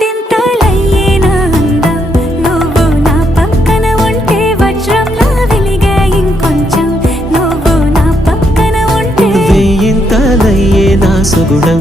వందింతలయ్యేనా అందం నువ్వు నా పక్కన ఉంటే వజ్రంలా వెలిగే ఇంకొంచెం నువ్వు నా పక్కన ఉంటే వేయింతలయ్యేనా సుగుణం